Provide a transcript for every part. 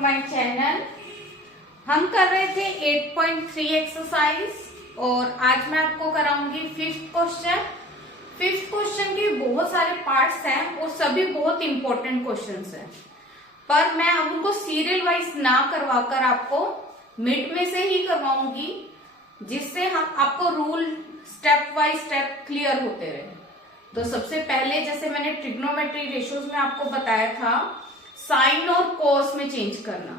My channel. हम कर रहे थे 8.3 एक्सरसाइज और आज मैं आपको कराऊंगी फिफ्थ क्वेश्चन। फिफ्थ क्वेश्चन के बहुत सारे पार्ट्स हैं और सभी बहुत इंपॉर्टेंट क्वेश्चंस हैं, पर मैं अब उनको सीरियल वाइज ना करवाकर आपको मिड में से ही करवाऊंगी, जिससे हम आपको rule step by step clear होते रहे। तो सबसे पहले जैसे मैंने ट्रिग्नोमेट्री रेशियोज में आपको बताया था साइन और कोस में चेंज करना,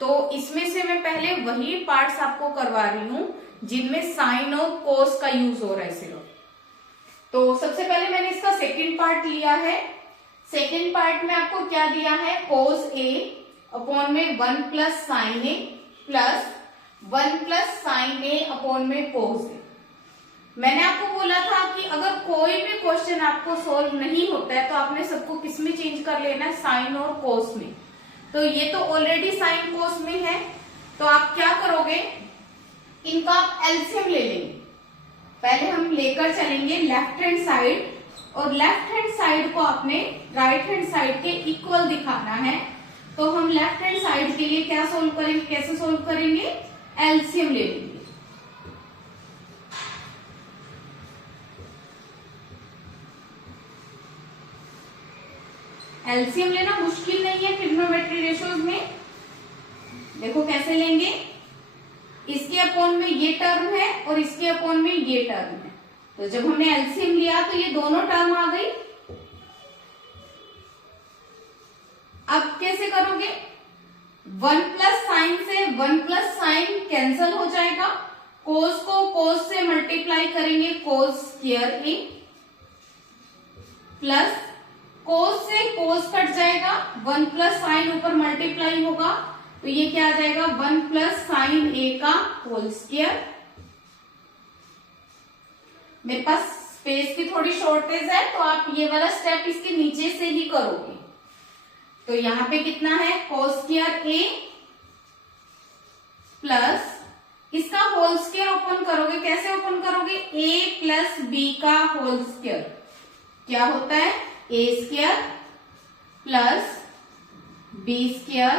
तो इसमें से मैं पहले वही पार्ट्स आपको करवा रही हूं जिनमें साइन और कोस का यूज हो रहा है सिर्फ। तो सबसे पहले मैंने इसका सेकंड पार्ट लिया है। सेकंड पार्ट में आपको क्या दिया है, कोस ए अपॉन में 1 प्लस साइन ए प्लस 1 प्लस साइन ए अपॉन में कोस ए। मैंने आपको बोला था कि अगर कोई भी क्वेश्चन आपको सोल्व नहीं होता है तो आपने सबको किस में चेंज कर लेना है, साइन और कोस में। तो ये तो ऑलरेडी साइन कोस में है, तो आप क्या करोगे, इनका आप एलसीएम ले लेंगे। पहले हम लेकर चलेंगे लेफ्ट हैंड साइड, और लेफ्ट हैंड साइड को आपने राइट हैंड साइड के इक्वल दिखाना है। तो हम लेफ्ट हैंड साइड के लिए क्या सोल्व करेंगे, कैसे सोल्व करेंगे, एलसीएम ले लेंगे। एलसीएम लेना मुश्किल नहीं है ट्रिग्नोमेट्री रेशियोज में। देखो कैसे लेंगे, इसके अपॉन में ये टर्म है और इसके अपॉन में ये टर्म है। तो जब हमने एलसीएम लिया तो ये दोनों टर्म आ गई। अब कैसे करोगे, 1 प्लस साइन से 1 प्लस साइन कैंसल हो जाएगा, कोस को कोस से मल्टीप्लाई करेंगे, कोस स्क्वायर ए प्लस कोस से कोस कट जाएगा, 1 प्लस साइन ऊपर मल्टीप्लाई होगा, तो ये क्या आ जाएगा, 1 प्लस साइन ए का होल स्क्वायर। मेरे पास स्पेस की थोड़ी शॉर्टेज है, तो आप ये वाला स्टेप इसके नीचे से ही करोगे। तो यहां पे कितना है, कोस स्क्वायर ए प्लस इसका होल स्क्वायर ओपन करोगे, कैसे ओपन करोगे, ए प्लस बी का होल स्क्वायर क्या होता है, A square plus B square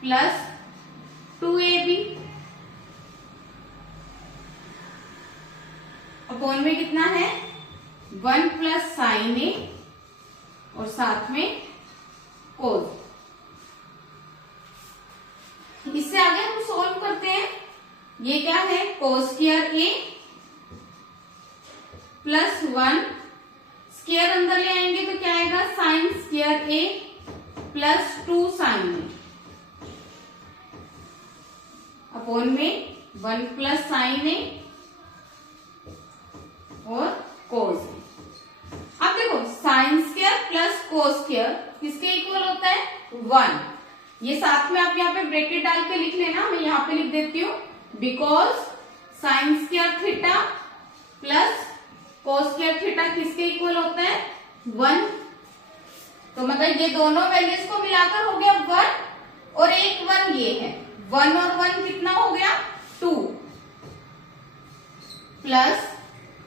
plus 2ab upon में कितना है, 1 प्लस साइन ए और साथ में कोस। इससे आगे हम सोल्व करते हैं। ये क्या है, cos square A plus 1 square अंदर ले आएंगे तो क्या आएगा, sine square A plus 2 sign A upon में 1 प्लस साइन ए और कोस ए। अब देखो sine square plus cos square किसके इक्वल होता है, 1। ये साथ में आप यहाँ पे ब्रैकेट डाल के लिख लेना, मैं यहाँ पे लिख देती हूँ, because sine square theta plus cos square theta किसके इक्वल होता है, 1। तो मतलब ये दोनों वैल्यूज को मिलाकर हो गया 1 और एक 1 ये है, 1 और 1 कितना हो गया, 2 प्लस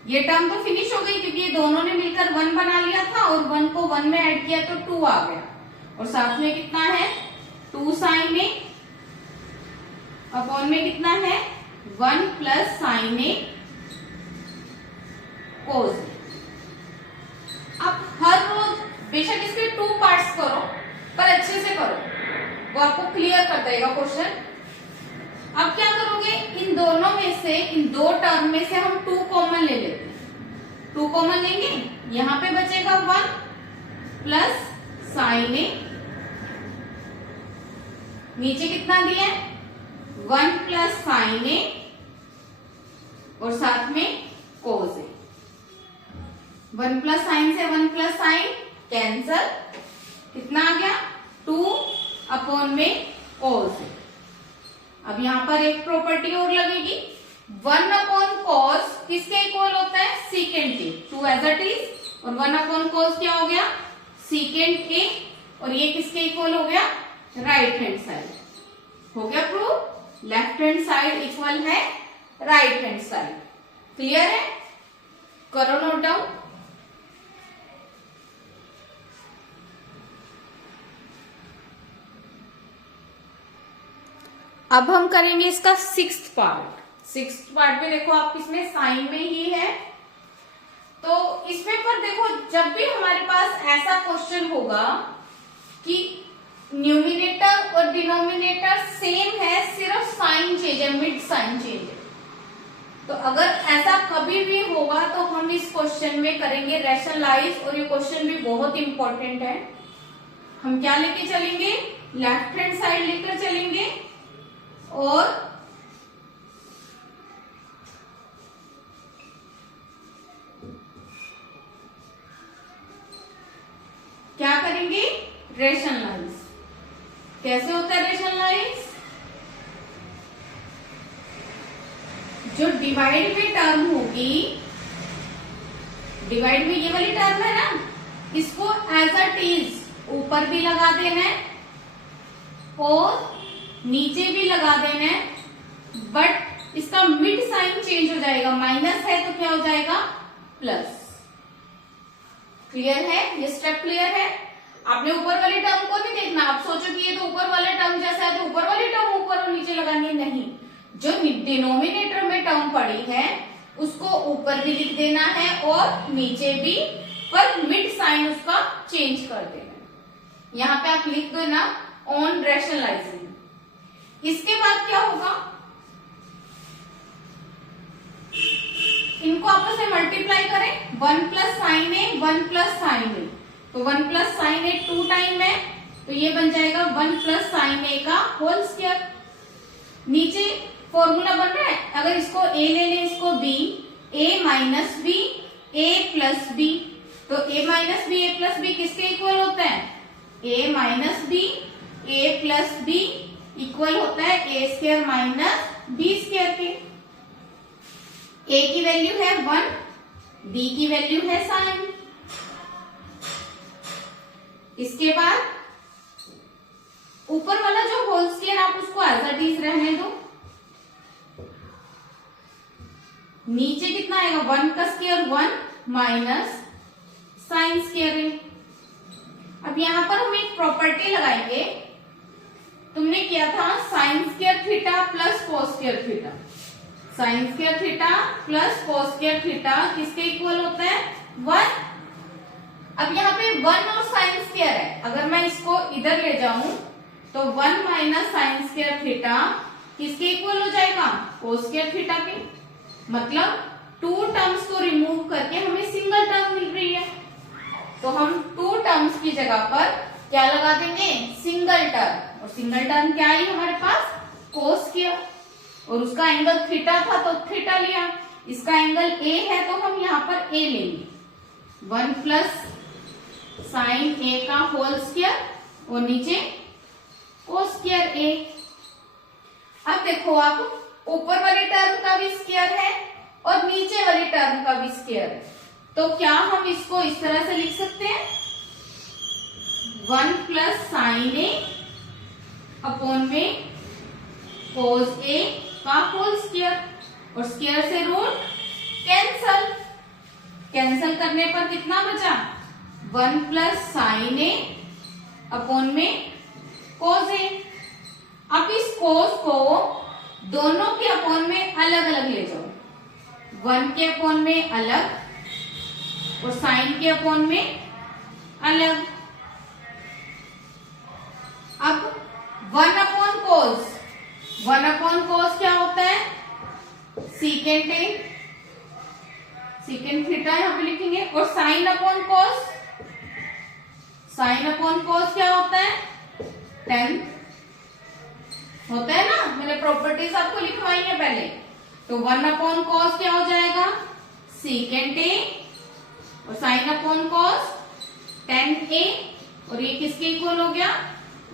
ये टर्म तो फिनिश हो गई क्योंकि ये दोनों ने मिलकर 1 बना लिया था और 1 को 1 में ऐड किया तो 2 आ गया, और साथ में कितना है, 2 साइन ए अपॉन में कितना है, 1 प्लस साइन ए कोस। अब हर रोज बेशक इसके 2 पार्ट्स करो, पर अच्छे से करो, वो आपको क्लियर कर देगा क्वेश्चन। अब क्या करोगे, इन दोनों में से, इन दो टर्म में से हम 2 कॉमन ले लेते हैं। 2 कॉमन लेंगे, यहां पे बचेगा 1 प्लस साइन ए, नीचे कितना दिया है, 1 प्लस साइन ए और साथ में कोस ए। 1 प्लस साइन से 1 प्लस साइन कैंसल, कितना आ गया, 2 अपॉन में कोस। अब यहां पर एक प्रॉपर्टी और लगेगी, 1 अपॉन कोस किसके इक्वल होता है, secant A, 2 as it is, और 1 अपॉन कोस क्या हो गया, सीकेंट ए, और ये किसके इक्वल हो गया, राइट हैंड साइड। हो गया prove, left hand side equal है राइट हैंड साइड। क्लियर है, करो नोट डाउन। अब हम करेंगे इसका सिक्स्थ पार्ट भी देखो आप इसमें साइन में ही है। तो इसमें पर देखो जब भी हमारे पास ऐसा क्वेश्चन होगा कि न्यूमिनेटर और डिनोमिनेटर सेम है, सिर्फ साइन चेंज है, मिड साइन चेंज है, तो अगर ऐसा कभी भी होगा तो हम इस क्वेश्चन में करेंगे रैशनलाइज। और ये क्वेश्चन भी बहुत इंपॉर्टेंट है। हम क्या लेके चलेंगे, लेफ्ट हैंड साइड लेकर चलेंगे और क्या करेंगे, रैशनलाइज। कैसे होता है रैशनलाइज, जो डिवाइड में टर्म होगी, डिवाइड में ये वाली टर्म है ना, इसको एज अ इज ऊपर भी लगा देना है और नीचे भी लगा देना है, बट इसका मिड साइन चेंज हो जाएगा, माइनस है तो क्या हो जाएगा, प्लस। क्लियर है, ये स्टेप क्लियर है। आपने ऊपर वाली टर्म को नहीं देखना, आप सोचो कि ये तो ऊपर वाला टर्म जैसा है तो ऊपर वाली टर्म ऊपर और नीचे लगानी है, नहीं। जो डिनोमिनेटर में टर्म पड़ी है उसको ऊपर भी लिख देना है और नीचे भी, पर मिड साइन उसका चेंज कर देना है। यहां पे आप लिख दो ना ऑन रैशनलाइजिंग। इसके बाद क्या होगा, इनको आपस में मल्टीप्लाई करें, 1 प्लस साइन ए 1 प्लस साइन ए, तो 1 प्लस साइन ए 2 टाइम है, तो ये बन जाएगा 1 प्लस साइन ए का होल स्क्वायर। नीचे फॉर्मूला बन रहा है, अगर इसको ए ले लें, इसको बी, ए माइनस बी ए प्लस बी, तो ए माइनस बी ए प्लस बी किसके इक्वल होता है, ए माइनस बी ए प्लस बी इक्वल होता है A square minus B square के। ए की वैल्यू है 1, बी की वैल्यू है साइन। इसके बाद ऊपर वाला जो होल स्क्वायर आप उसको एज इट इज रहने दो, नीचे कितना आएगा, 1 का स्क्वायर 1 माइनस साइन स्क्वायर है। अब यहां पर हम एक प्रॉपर्टी लगाएंगे, तुमने किया था sine square theta plus cos square theta, sine square theta plus cos square theta किसके इक्वल होता है, 1। अब यहाँ पे 1 और साइन स्क्वायर है, अगर मैं इसको इधर ले जाऊं तो 1 माइनस साइन स्क्वायर थीटा किसके इक्वल हो जाएगा, कोस स्क्वायर थीटा के। मतलब 2 टर्म्स को रिमूव करके हमें सिंगल टर्म मिल रही है, तो हम 2 टर्म्स की जगह पर क्या लगा देंगे, सिंगल टर्म। और सिंगल टर्म क्या आई हमारे पास, कोस स्क्वायर, और उसका एंगल थीटा था तो थीटा लिया, इसका एंगल ए है तो हम यहाँ पर ए लेंगे, 1 प्लस साइन ए का होल स्क्वायर और नीचे कोस स्क्वायर ए। अब देखो आप ऊपर वाली टर्म का भी स्क्वायर है और नीचे वाली टर्म का भी स्क्वायर है, तो क्या हम इसको इस तरह से लिख सकते हैं, 1 प्लस साइन ए अपॉन में कोस ए का होल स्क्वायर, और स्क्वायर से रूट कैंसल, कैंसल करने पर कितना बचा, 1 प्लस साइन ए अपॉन में कोस ए। अब इस कोस को दोनों के अपॉन में अलग अलग ले जाओ, 1 के अपॉन में अलग और साइन के अपॉन में अलग। अब 1 अपॉन कोस, 1 अपॉन कोस क्या होता है, सीकेंट ए, सीकेंट थीटा यहां पे लिखेंगे, और साइन अपॉन कोस, साइन अपॉन कोस क्या होता है, tan होता है ना, मैंने प्रॉपर्टीज आपको लिखवाई है पहले। तो 1 अपॉन कोस क्या हो जाएगा, सीकेंट ए, और साइन अपॉन कोस tan ए, और ये किसके इक्वल हो गया,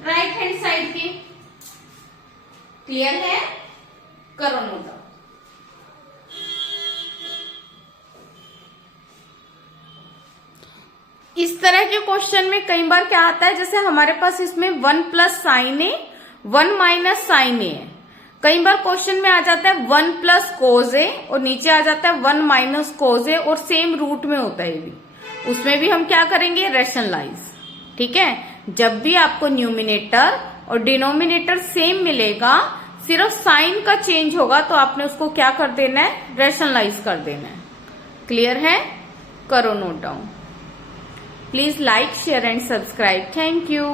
राइट हैंड साइड के। क्लियर है, करो नोट। इस तरह के क्वेश्चन में कई बार क्या आता है, जैसे हमारे पास इसमें 1 प्लस साइन ए 1 माइनस साइन ए है, कई बार क्वेश्चन में आ जाता है 1 प्लस कोस ए और नीचे आ जाता है 1 माइनस कोस ए और सेम रूट में होता है ये भी, उसमें भी हम क्या करेंगे, रैशनलाइज। ठीक है, जब भी आपको न्यूमिनेटर और डिनोमिनेटर सेम मिलेगा, सिर्फ साइन का चेंज होगा तो आपने उसको क्या कर देना है, रैशनलाइज कर देना है। क्लियर है? करो note down. Please like, share and subscribe. Thank you.